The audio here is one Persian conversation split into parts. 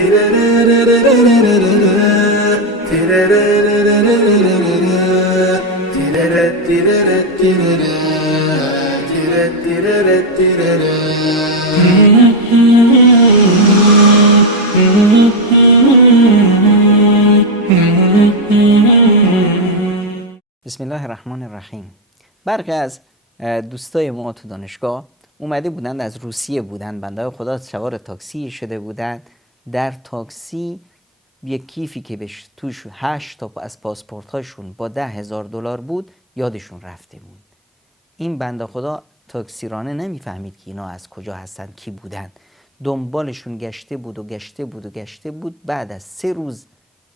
بسم الله الرحمن الرحیم. برخی از دوستای ما تو دانشگاه اومده بودند، از روسیه بودند، بنده خدا سوار تاکسی شده بودند. در تاکسی یک کیفی که توش 8 تا از پاسپورت هاشون با $10,000 بود یادشون رفته بود. این بنده خدا تاکسی رانه نمیفهمید که اینا از کجا هستن، کی بودن. دنبالشون گشته بود. بعد از 3 روز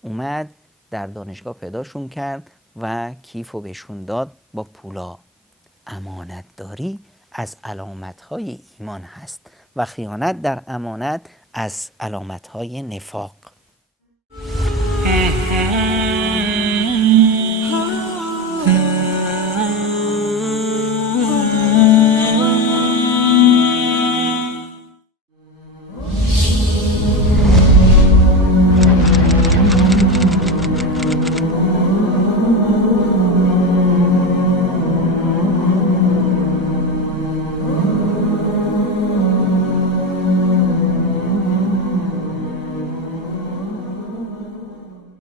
اومد در دانشگاه پیداشون کرد و کیفو بهشون داد با پولا. امانتداری از علامت‌های ایمان هست و خیانت در امانت از علامت‌های نفاق.